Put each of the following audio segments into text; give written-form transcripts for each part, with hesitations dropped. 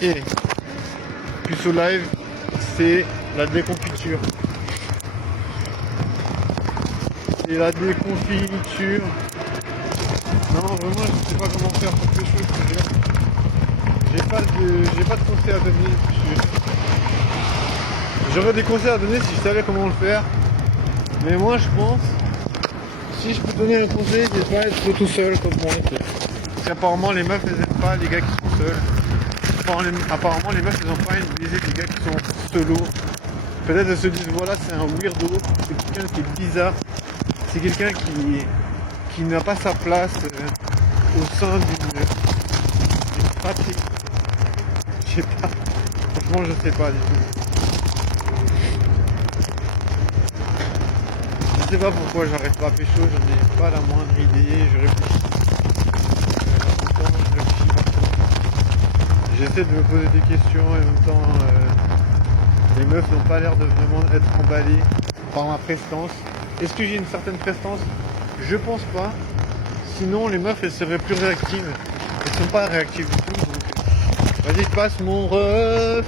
Et Puceau Live, c'est la déconfiture. C'est la déconfiture. Non, vraiment, je sais pas comment faire pour pécho, je te jure. J'ai pas de conseils à donner. J'aurais des conseils à donner si je savais comment le faire. Mais moi, je pense, si je peux donner un conseil, c'est pas être tout seul comme moi. Parce qu'apparemment, les meufs, elles aiment pas les gars qui sont seuls. Apparemment, les meufs, elles ont pas envie de baiser des gars qui sont solo. Peut-être elles se disent, voilà, c'est un weirdo, c'est quelqu'un qui est bizarre, c'est quelqu'un qui n'a pas sa place au sein d'une fratrie. Je sais pas. Franchement, je sais pas du tout. Je sais pas pourquoi j'arrête pas à pécho, j'en ai pas la moindre idée, je réfléchis. J'essaie de me poser des questions et en même temps les meufs n'ont pas l'air de vraiment être emballées par ma prestance. Est-ce que j'ai une certaine prestance? Je pense pas. Sinon les meufs elles seraient plus réactives. Elles sont pas réactives du tout. Donc vas-y passe mon ref.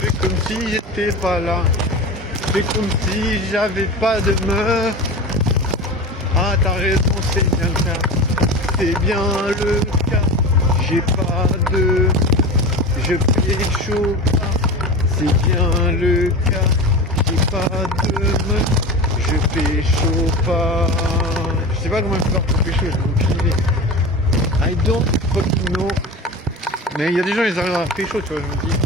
Fais comme si j'étais pas là. Fais comme si j'avais pas de meuf. Ah t'as raison, c'est bien le cas. C'est bien le cas. J'ai pas de... Je pécho pas, c'est bien le cas. J'ai pas de meuf, je pécho pas. Je sais pas comment faire pour pécho, j'ai aucune idée. I don't fucking know. Mais il y a des gens, ils arrivent à pécho, tu vois, je me dis.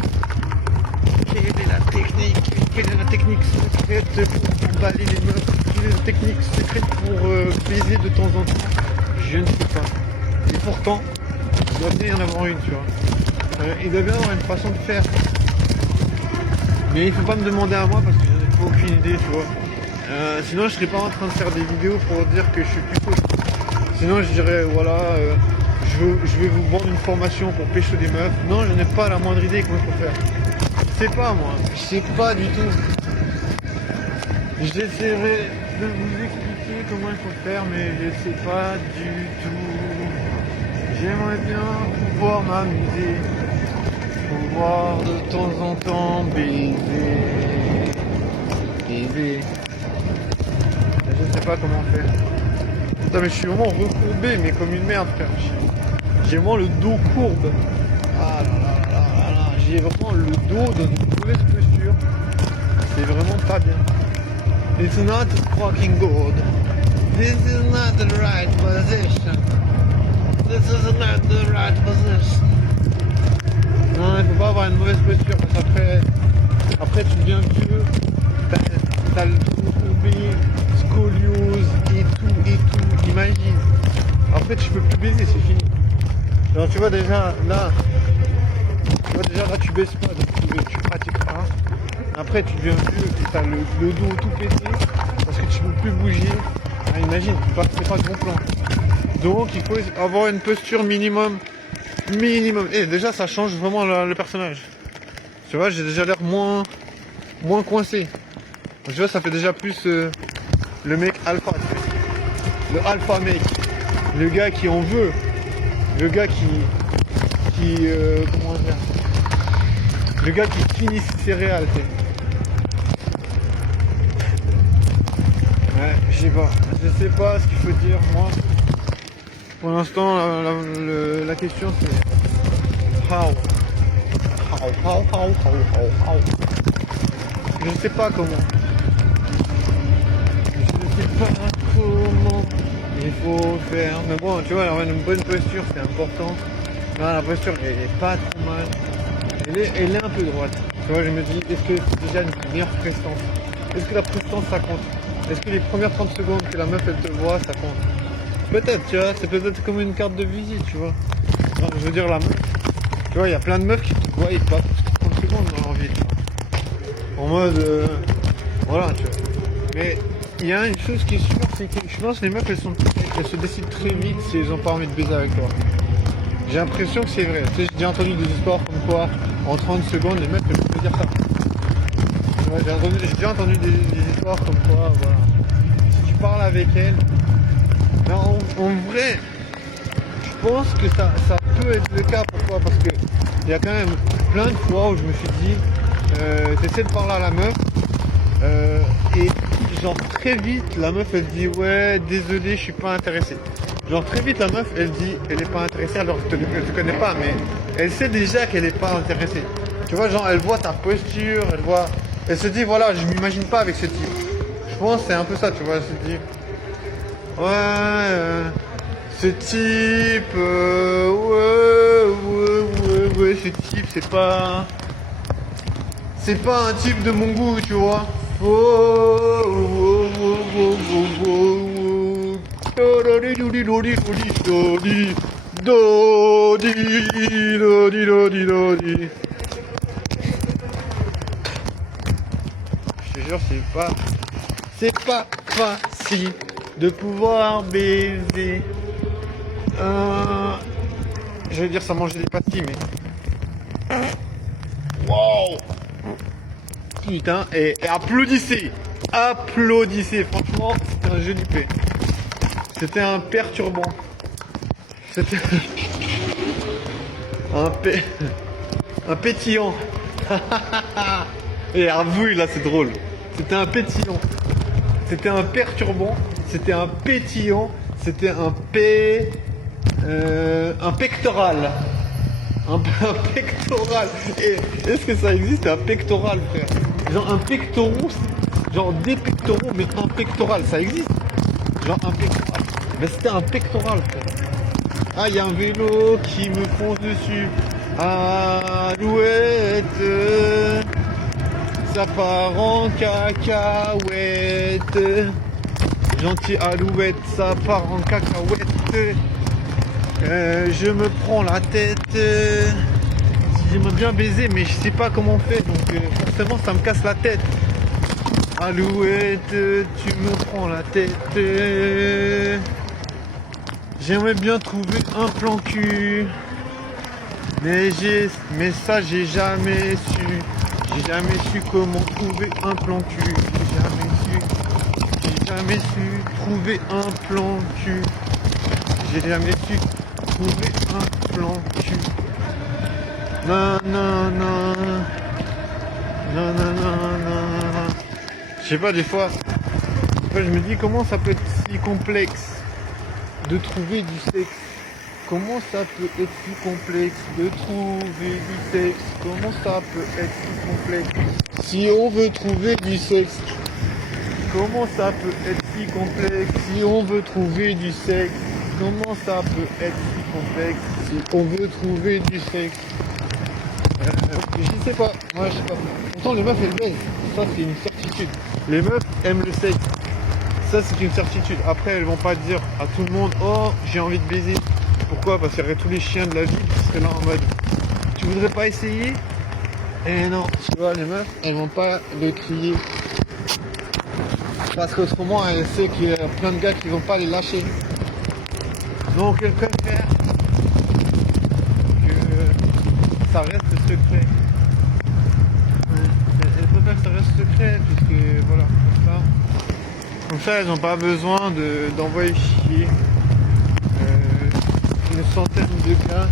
Quelle est la technique? Quelle est la technique secrète pour emballer les meufs? Quelle est la technique secrète pour baiser de temps en temps? Je ne sais pas. Et pourtant, il doit bien y en avoir une, tu vois. Il doit bien avoir une façon de faire. Mais il faut pas me demander à moi parce que j'en ai aucune idée, tu vois. Sinon je serais pas en train de faire des vidéos pour dire que je suis plutôt. Sinon je dirais voilà, je vais vous vendre une formation pour pécho des meufs. Non, je n'ai pas la moindre idée comment il faut faire. Je sais pas moi, je sais pas du tout. J'essaierai de vous expliquer comment il faut faire, mais je sais pas du tout. J'aimerais bien pouvoir m'amuser. Pouvoir de temps en temps baiser. Je sais pas comment faire. Putain mais je suis vraiment recourbé mais comme une merde frère. J'ai vraiment le dos courbe. Ah là là là là là. J'ai vraiment le dos dans une mauvaise posture. C'est vraiment pas bien. It's not fucking good. This is not the right position. This is not the right position. Non, il faut pas avoir une mauvaise posture parce qu'après tu deviens vieux, t'as le dos courbé, scoliose et tout, imagine. Après tu peux plus baiser, c'est fini. Alors tu vois déjà là tu baisses pas, donc tu pratiques pas. Après tu deviens vieux et t'as le dos tout pété parce que tu peux plus bouger. Ah, imagine, c'est pas bon plan. Donc il faut avoir une posture minimum. Et déjà ça change vraiment le personnage. Tu vois, j'ai déjà l'air moins coincé. Tu vois, ça fait déjà plus le mec alpha. Le alpha mec. Le gars qui en veut. Le gars qui comment dire. Le gars qui finit ses céréales. Ouais, je sais pas ce qu'il faut dire moi. Pour l'instant, la question c'est how. Je sais pas comment. Il faut faire. Mais bon, tu vois, avoir une bonne posture, c'est important. Là, la posture, elle est pas trop mal. Elle est un peu droite. Tu vois, je me dis, est-ce que c'est déjà une meilleure prestance? Est-ce que la prestance, ça compte? Est-ce que les premières 30 secondes que la meuf, elle te voit, ça compte? Peut-être, tu vois, c'est peut-être comme une carte de visite, tu vois. Non, je veux dire, la meuf, tu vois, il y a plein de meufs qui te voient pas 30 secondes dans leur vie, tu vois. En mode, voilà, tu vois. Mais il y a une chose qui est sûre, c'est que je pense que les meufs, elles se décident très vite si elles ont pas envie de baiser avec toi. J'ai l'impression que c'est vrai. Tu sais, j'ai déjà entendu des histoires comme quoi, en 30 secondes, les meufs, elles peuvent dire ça. Ouais, j'ai déjà entendu des histoires comme quoi, voilà. Si tu parles avec elles, non, en vrai, je pense que ça peut être le cas. Pourquoi? Parce que il y a quand même plein de fois où je me suis dit, t'essaies de parler à la meuf, et genre très vite, la meuf elle dit ouais, désolé, je suis pas intéressé. Genre très vite la meuf elle dit elle est pas intéressée alors que elle te connaît pas, mais elle sait déjà qu'elle est pas intéressée. Tu vois, genre elle voit ta posture, elle se dit voilà, je m'imagine pas avec ce type. Je pense que c'est un peu ça, tu vois, elle se dit ouais, ce type, ouais, ce type c'est pas un type de mon goût, tu vois. Je te jure, c'est pas facile de pouvoir baiser. Je vais dire ça manger des pastilles, mais wow. Putain, et applaudissez, franchement, c'était un joli paix. C'était un perturbant. C'était un pétillant. Et avouez, là, c'est drôle. C'était un pétillant. C'était un perturbant. C'était un pétillant. C'était un pectoral. Un pectoral. Et est-ce que ça existe un pectoral, frère? Genre un pectoral, genre des pectoraux, mais un pectoral, ça existe? Genre un pectoral. Mais c'était un pectoral, frère. Ah, il y a un vélo qui me fonce dessus. Alouette, ça part en cacahuète. Gentil alouette, ça part en cacahuète. Je me prends la tête. J'aimerais bien baiser, mais je sais pas comment on fait, donc forcément ça me casse la tête. Alouette, tu me prends la tête. J'aimerais bien trouver un plan cul, mais ça j'ai jamais su. J'ai jamais su comment trouver un plan cul. J'ai jamais su trouver un plan cul. J'ai jamais su trouver un plan cul. Non, non, non. Non, non, non, non. Je sais pas, des fois, je me dis comment ça peut être si complexe de trouver du sexe. Comment ça peut être si complexe de trouver du sexe? Comment ça peut être si complexe si on veut trouver du sexe? Comment ça peut être si complexe si on veut trouver du sexe? Comment ça peut être si complexe si on veut trouver du sexe? Je sais pas, moi je sais pas. Pourtant les meufs elles baisent, ça c'est une certitude. Les meufs aiment le sexe, ça c'est une certitude. Après elles vont pas dire à tout le monde oh j'ai envie de baiser. Pourquoi? Parce qu'il y aurait tous les chiens de la ville qui seraient là en mode tu voudrais pas essayer? Et non, tu vois les meufs elles vont pas le crier. Parce qu'autrement elles savent qu'il y a plein de gars qui vont pas les lâcher. Donc elles préfèrent que ça reste secret. Elles préfèrent que ça reste secret puisque voilà, comme ça elles n'ont pas besoin d'envoyer chier une centaine de gars.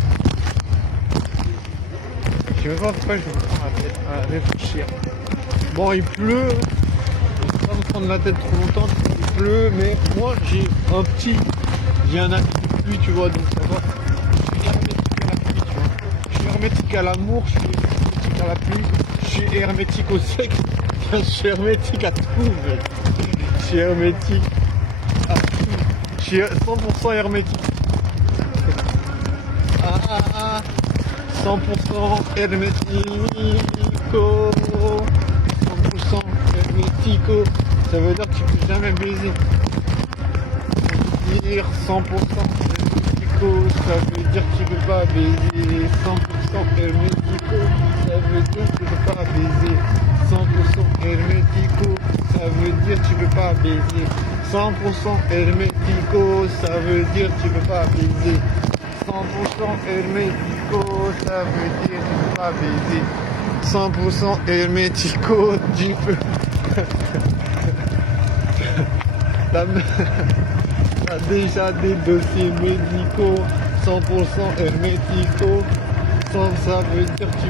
Je sais même pas pourquoi je me prends la tête à réfléchir. Bon il pleut, je vais pas me prendre la tête trop longtemps, il pleut, mais moi j'ai un habit de pluie, tu vois, donc ça va. Je suis hermétique à la pluie, tu vois. Je suis hermétique à l'amour, je suis hermétique à la pluie, je suis hermétique au sexe, je suis hermétique à tout, mec. Je suis hermétique à tout. Je suis 100% hermétique. 100% hermético. 100% hermético. Ça veut dire que tu peux jamais baiser. Dire 100% hermético, ça veut dire que tu peux pas baiser. 100% hermético, ça veut dire que tu peux pas baiser. 100% hermético, ça veut dire que tu peux pas baiser. 100% hermético, ça veut dire que tu peux pas baiser. 100% hermético, ça veut dire que tu peux pas baiser. 100% hermético, tu peux. T'as déjà des dossiers médicaux. 100% hermético, ça veut dire que